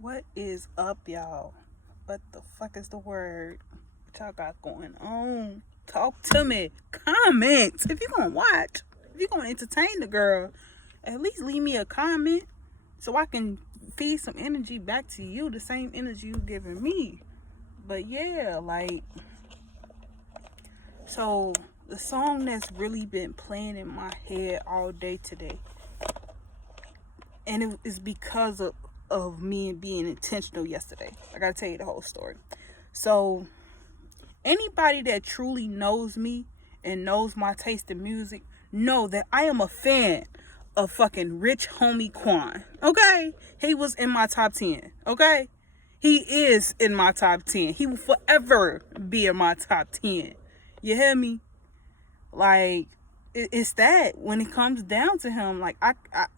What is up, y'all? What the fuck is the word? What y'all got going on? Talk to me. Comment. If you're gonna watch, if you're gonna entertain the girl, at least leave me a comment so I can feed some energy back to you, the same energy you giving me. But yeah, so the song that's really been playing in my head all day today, and it is because of me being intentional yesterday. I gotta tell you the whole story. So anybody that truly knows me and knows my taste in music know that I am a fan of fucking Rich Homie Quan. Okay? He was in my top 10. Okay? He is in my top 10. He will forever be in my top 10. You hear me? Like, it's that when it comes down to him, like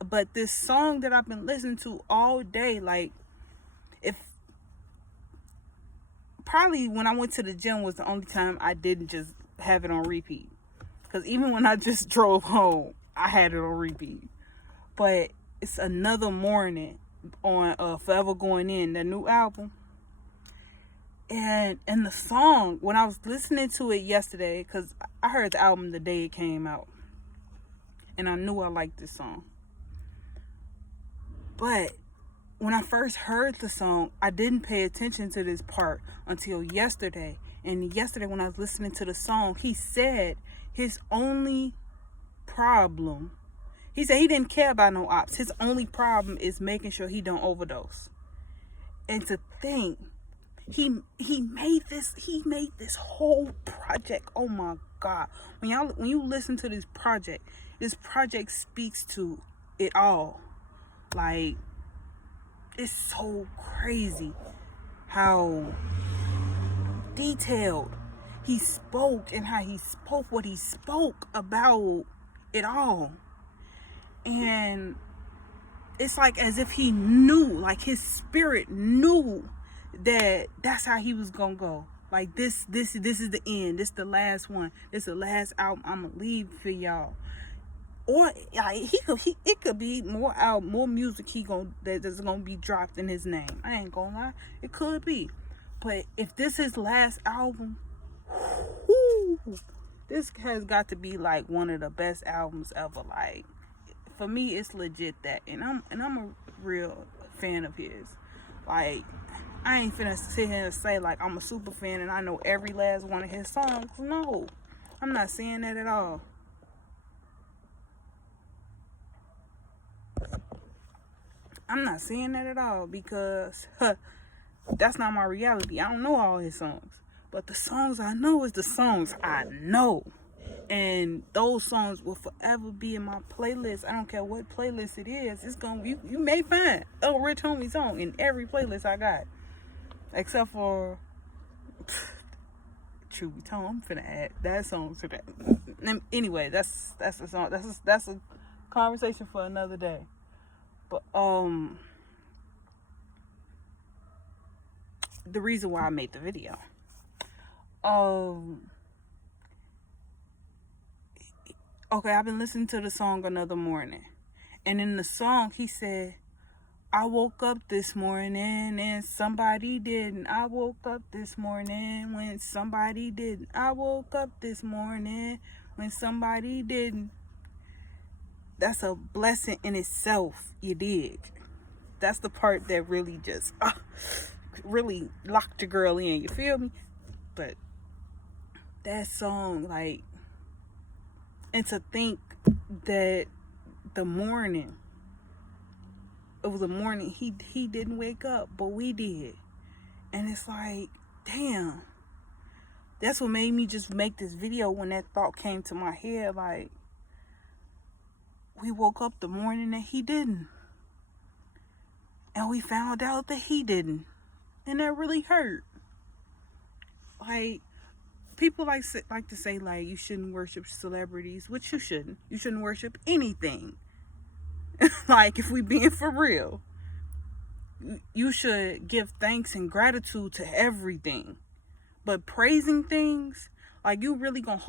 but this song that I've been listening to all day, like, if probably when I went to the gym was the only time I didn't just have it on repeat. Because even when I just drove home, I had it on repeat. But it's Another Morning on Forever Going In, the new album. And the song, when I was listening to it yesterday, because I heard the album the day it came out, and I knew I liked this song. But when I first heard the song, I didn't pay attention to this part until yesterday. And yesterday when I was listening to the song, he said his only problem, he said he didn't care about no ops. His only problem is making sure he don't overdose. And to think, he made this whole project. Oh my God. When you listen to this project speaks to it all. Like, it's so crazy how detailed he spoke and how he spoke what he spoke about it all. And it's like as if he knew, like his spirit knew that that's how he was gonna go. Like this is the end. This the last one. This the last album I'm gonna leave for y'all. Or it could be more music that's gonna be dropped in his name. I ain't gonna lie, it could be. But if this is his last album, whoo, this has got to be like one of the best albums ever. Like, for me, it's legit that, and I'm a real fan of his. Like, I ain't finna sit here and say like I'm a super fan and I know every last one of his songs. No, I'm not saying that at all. I'm not saying that at all because that's not my reality. I don't know all his songs. But the songs I know is the songs I know. And those songs will forever be in my playlist. I don't care what playlist it is. It's gonna you may find a Rich Homie song in every playlist I got. Except for Truby Tone. I'm finna add that song to that. Anyway, that's a song. That's a conversation for another day. But the reason why I made the video. Okay, I've been listening to the song Another Morning. And in the song he said, I woke up this morning and somebody didn't. I woke up this morning when somebody didn't. I woke up this morning when somebody didn't. That's a blessing in itself, you dig? That's the part that really just really locked your girl in, you feel me? But that song, like, and to think that the morning, it was a morning he didn't wake up, but we did. And it's like, damn, that's what made me just make this video. When that thought came to my head, like, we woke up the morning that he didn't, and we found out that he didn't, and that really hurt. Like, people like to say like you shouldn't worship celebrities, which you shouldn't worship anything. Like, if we being for real, you should give thanks and gratitude to everything. But praising things, like, you really gonna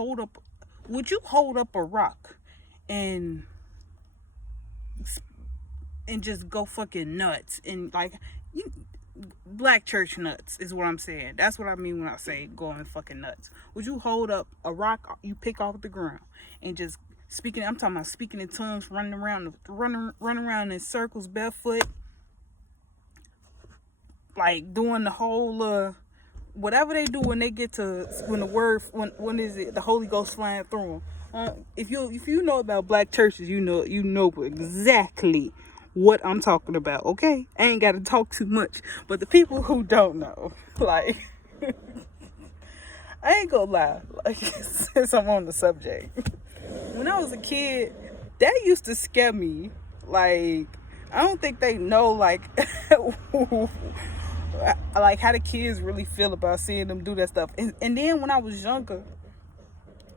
would you hold up a rock and just go fucking nuts and like You, black church nuts is what I'm saying. That's what I mean when I say going fucking nuts. Would you hold up a rock you pick off the ground and just speaking? I'm talking about speaking in tongues, running around in circles barefoot, like doing the whole whatever they do when they get to when is it the Holy Ghost flying through them. If you know about black churches, you know exactly what I'm talking about. Okay, I ain't got to talk too much, but the people who don't know, like, I ain't gonna lie, like, since I'm on the subject, when I was a kid, that used to scare me. Like, I don't think they know, like, like how the kids really feel about seeing them do that stuff. And then when I was younger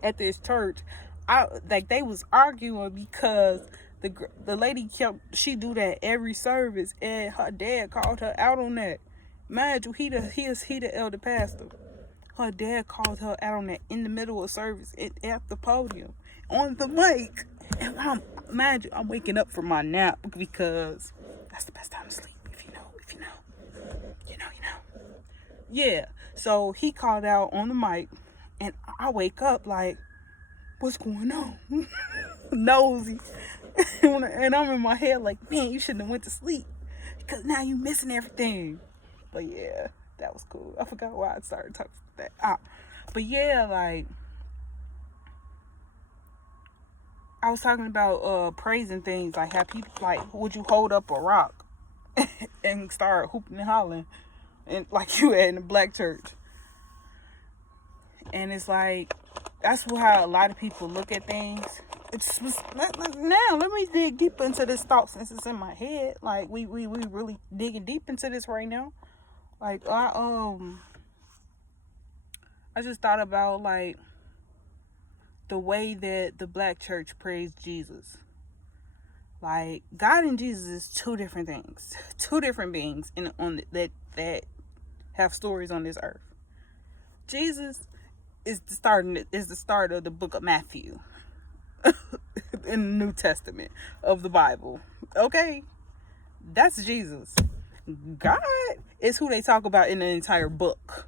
at this church, they was arguing because the lady she do that every service, and her dad called her out on that. Mind you, he the elder pastor. Her dad called her out on that in the middle of service at the podium on the mic. And I'm waking up from my nap because that's the best time to sleep. If you know, you know. Yeah. So he called out on the mic, and I wake up like, what's going on? Nosy. And I'm in my head like, man, you shouldn't have went to sleep because now you missing everything. But yeah, that was cool. I forgot why I started talking about that. But yeah, like, I was talking about praising things, like how people, like, would you hold up a rock and start hooping and hollering, and like you had in the black church? And it's like, that's how a lot of people look at things. Now let me dig deep into this thought since it's in my head. Like, we really digging deep into this right now. Like, I just thought about, like, the way that the black church praised Jesus. Like, God and Jesus is two different things, two different beings that have stories on this earth. Jesus is the start of the book of Matthew in the New Testament of the Bible. Okay, that's Jesus. God is who they talk about in the entire book,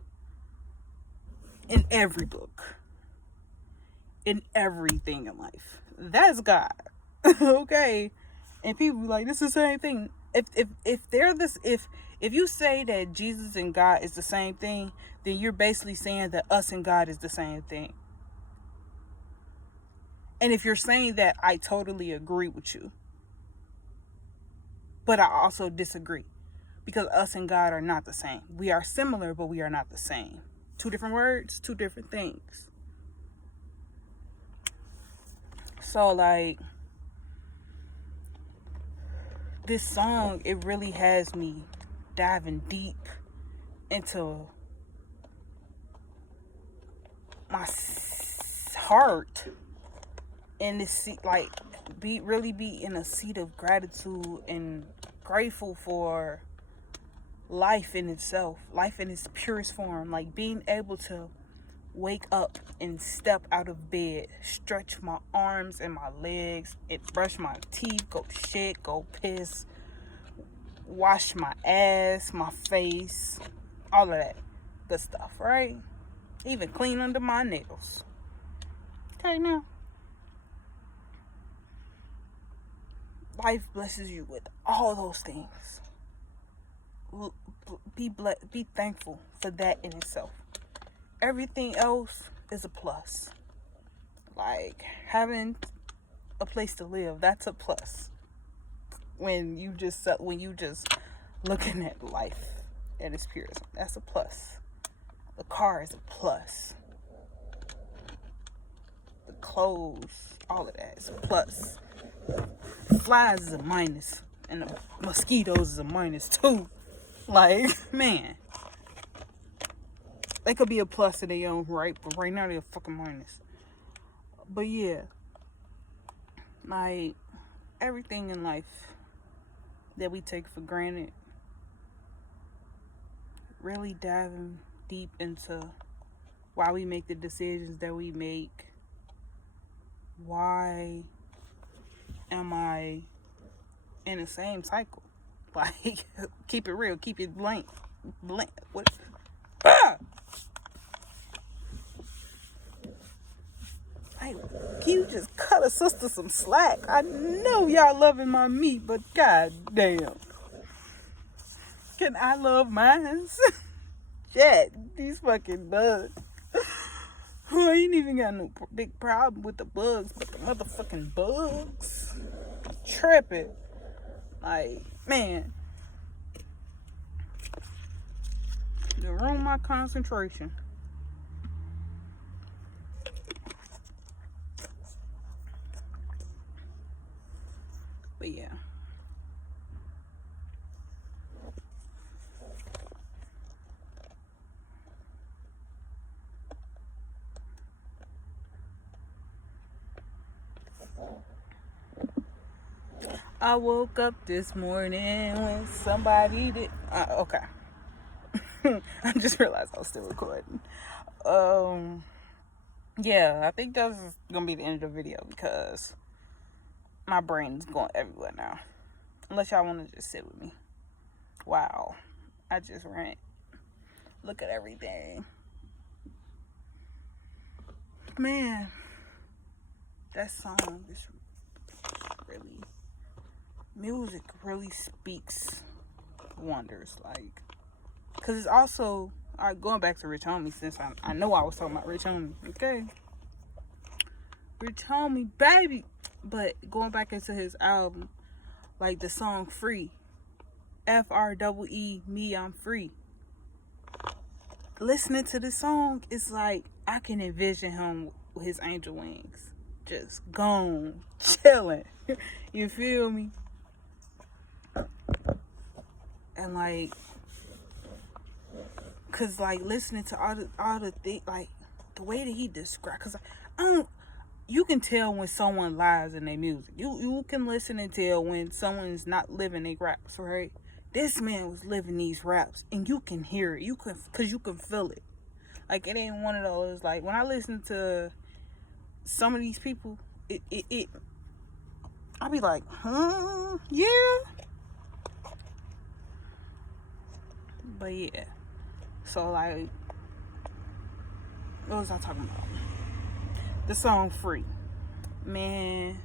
in every book, in everything in life. That's God. Okay, and people be like, this is the same thing. If you say that Jesus and God is the same thing, then you're basically saying that us and God is the same thing. And if you're saying that, I totally agree with you. But I also disagree, because us and God are not the same. We are similar, but we are not the same. Two different words, two different things. So, like, this song, it really has me diving deep into my heart, and this seat, like, be in a seat of gratitude and grateful for life in itself, life in its purest form. Like, being able to wake up and step out of bed, stretch my arms and my legs, and brush my teeth, go shit, go piss, wash my ass, my face, all of that good stuff, right? Even clean under my nails. Okay, now, life blesses you with all those things. Be thankful for that in itself. Everything else is a plus. Like, having a place to live, that's a plus. When you just looking at life at its purest, that's a plus. The car is a plus. The clothes, all of that is a plus. Flies is a minus, and the mosquitoes is a minus too. Like, man, they could be a plus in their own right, but right now they're a fucking minus. But yeah, like, everything in life that we take for granted, really diving deep into why we make the decisions that we make. Why am I in the same cycle? Like, keep it real. Keep it blank. Blank. What? Ah! Like, can you just cut a sister some slack? I know y'all loving my meat, but god damn. Can I love mine? Shit, these fucking bugs. I ain't even got no big problem with the bugs, but the motherfucking bugs. Tripping. Like, man. They ruin my concentration. But yeah. I woke up this morning when somebody did. Okay. I just realized I was still recording. Yeah, I think that's gonna be the end of the video because my brain is going everywhere now. Unless y'all want to just sit with me. Wow. I just rant. Look at everything. Man, that song is really, music really speaks wonders. Like, because it's also, going back to Rich Homie, since I know I was talking about Rich Homie. Okay. Rich Homie, baby. But going back into his album, like the song Free. FREE, me, I'm free. Listening to this song, it's like I can envision him with his angel wings, just gone, chilling. You feel me? And like, cause like listening to all the things, like the way that he described, cause I don't. You can tell when someone lies in their music. You can listen and tell when someone's not living their raps, right? This man was living these raps, and you can hear it. You can, cause you can feel it. Like, it ain't one of those, like, when I listen to some of these people, I'll be like, yeah. But yeah. So, like, what was I talking about? The song Free. Man,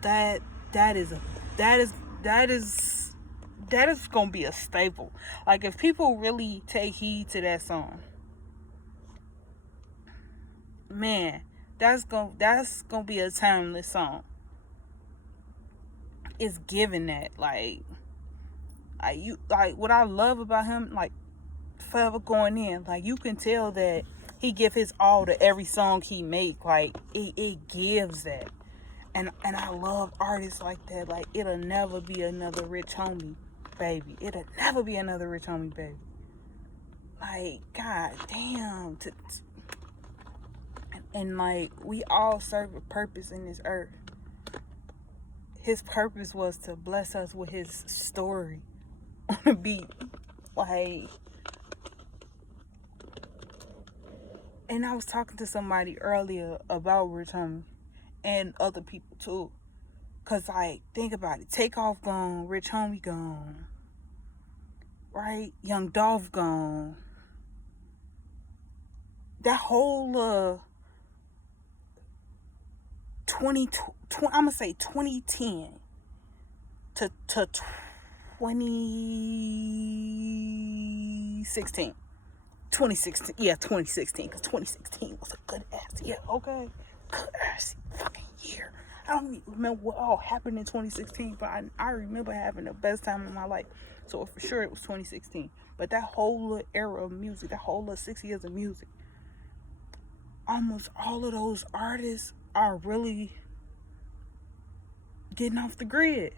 that is gonna be a staple. Like, if people really take heed to that song, man, that's gonna be a timeless song. It's giving that, like what I love about him, like Forever Going In, like you can tell that he give his all to every song he make. Like it gives that. And I love artists like that. Like, it'll never be another Rich Homie, baby. It'll never be another Rich Homie, baby. Like, god damn. And like, we all serve a purpose in this earth. His purpose was to bless us with his story on the beat. Like, and I was talking to somebody earlier about Rich Homie and other people too. Cause like, think about it. Takeoff gone, Rich Homie gone. Right? Young Dolph gone. That whole 2010 to 2016. 2016, yeah, 2016, because 2016 was a good ass year, okay? Good ass fucking year. I don't even remember what all happened in 2016, but I remember having the best time of my life. So for sure it was 2016. But that whole little era of music, that whole little 6 years of music, almost all of those artists are really getting off the grid,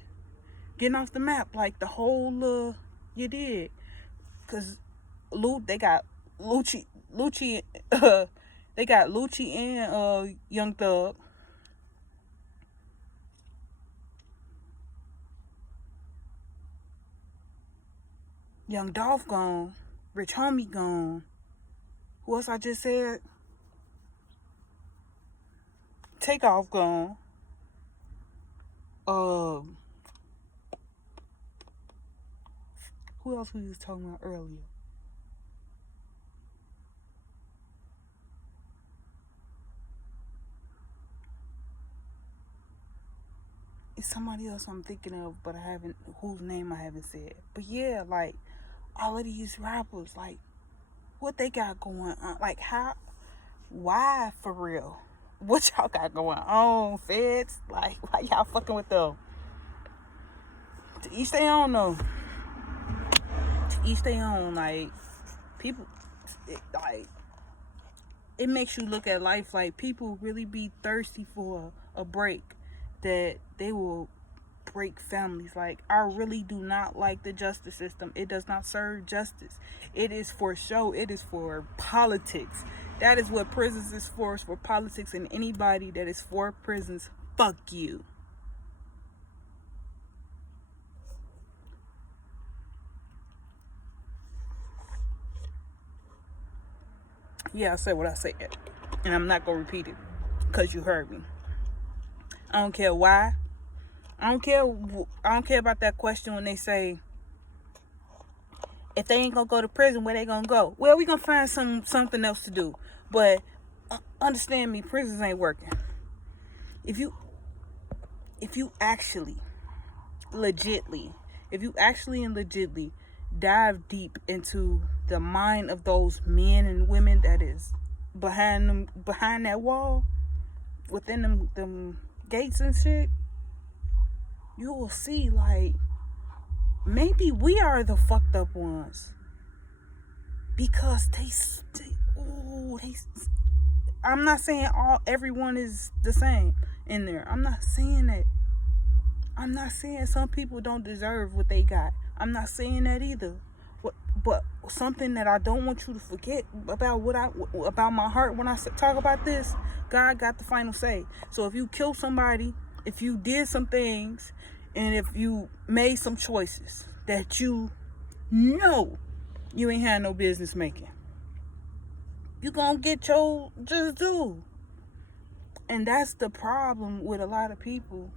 getting off the map, like the whole you did. Because they got Lucci, they got Lucci and Young Thug. Young Dolph gone. Rich Homie gone. Who else I just said? Takeoff gone. Who else we was talking about earlier? It's somebody else I'm thinking of, but whose name I haven't said. But yeah, like, all of these rappers, like, what they got going on? Like, why for real? What y'all got going on, feds? Like, why y'all fucking with them? To each their own, though. To each their own. Like, people, it makes you look at life like people really be thirsty for a break, that they will break families. Like, I really do not like the justice system. It does not serve justice. It is for show. It is for politics. That is what prisons is for. It's for politics, and anybody that is for prisons, fuck you. Yeah, I said what I said, and I'm not gonna repeat it because you heard me. I don't care why. I don't care about that question when they say, if they ain't gonna go to prison, where they gonna go? Well, we gonna find something else to do. But understand me, prisons ain't working. If you actually and legitly dive deep into the mind of those men and women that is behind that wall, within them gates and shit, you will see, like, maybe we are the fucked up ones, because I'm not saying everyone is the same in there. I'm not saying that. I'm not saying some people don't deserve what they got. I'm not saying that either. But something that I don't want you to forget about about my heart when I talk about this, God got the final say. So if you kill somebody, if you did some things, and if you made some choices that you know you ain't had no business making, you gonna get your just due. And that's the problem with a lot of people.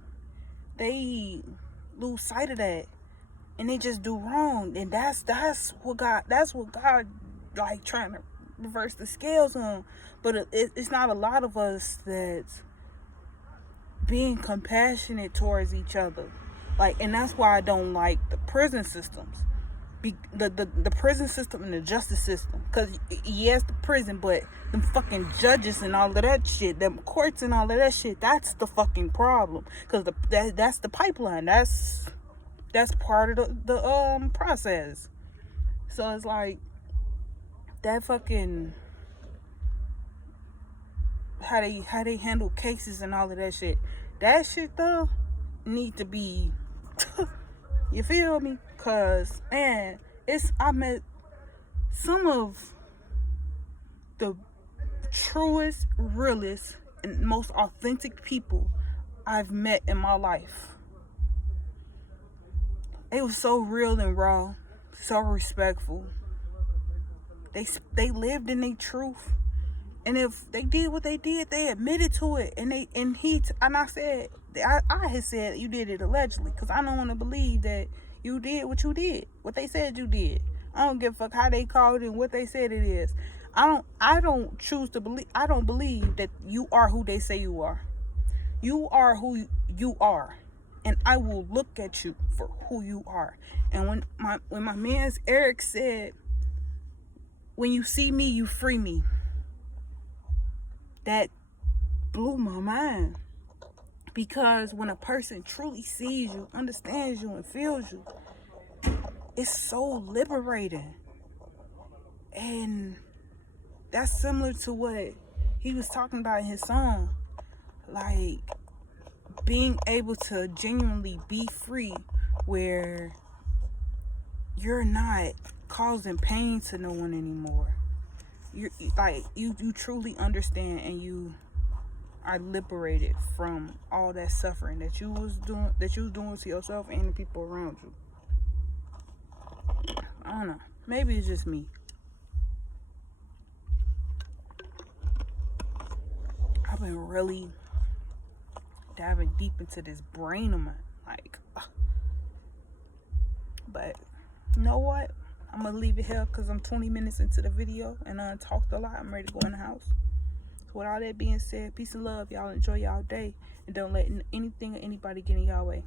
They lose sight of that, and they just do wrong. And that's what God like trying to reverse the scales on. But it's not a lot of us that's being compassionate towards each other. Like, and that's why I don't like the prison systems. The prison system and the justice system. Because, yes, the prison, but them fucking judges and all of that shit, them courts and all of that shit, that's the fucking problem. Because that's the pipeline. That's part of the process. So it's like, that fucking, how they handle cases and all of that shit. That shit, though, need to be, you feel me? Cause, man, I met some of the truest, realest, and most authentic people I've met in my life. They were so real and raw, so respectful. They lived in their truth. And if they did what they did, they admitted to it. And I said, I had said you did it allegedly, because I don't want to believe that you did what you did, what they said you did. I don't give a fuck how they called it and what they said it is. I don't choose to believe. I don't believe that you are who they say you are. You are who you are, and I will look at you for who you are. And when my man's Eric said, "When you see me, you free me," that blew my mind. Because when a person truly sees you, understands you, and feels you, it's so liberating. And that's similar to what he was talking about in his song. Like, being able to genuinely be free, where you're not causing pain to no one anymore. You truly understand, and you are liberated from all that suffering that you was doing to yourself and the people around you. I don't know. Maybe it's just me. I've been really diving deep into this brain of mine. Like, but You know what? I'm going to leave it here because I'm 20 minutes into the video and I talked a lot. I'm ready to go in the house. So with all that being said, peace and love. Y'all enjoy y'all day. And don't let anything or anybody get in y'all way.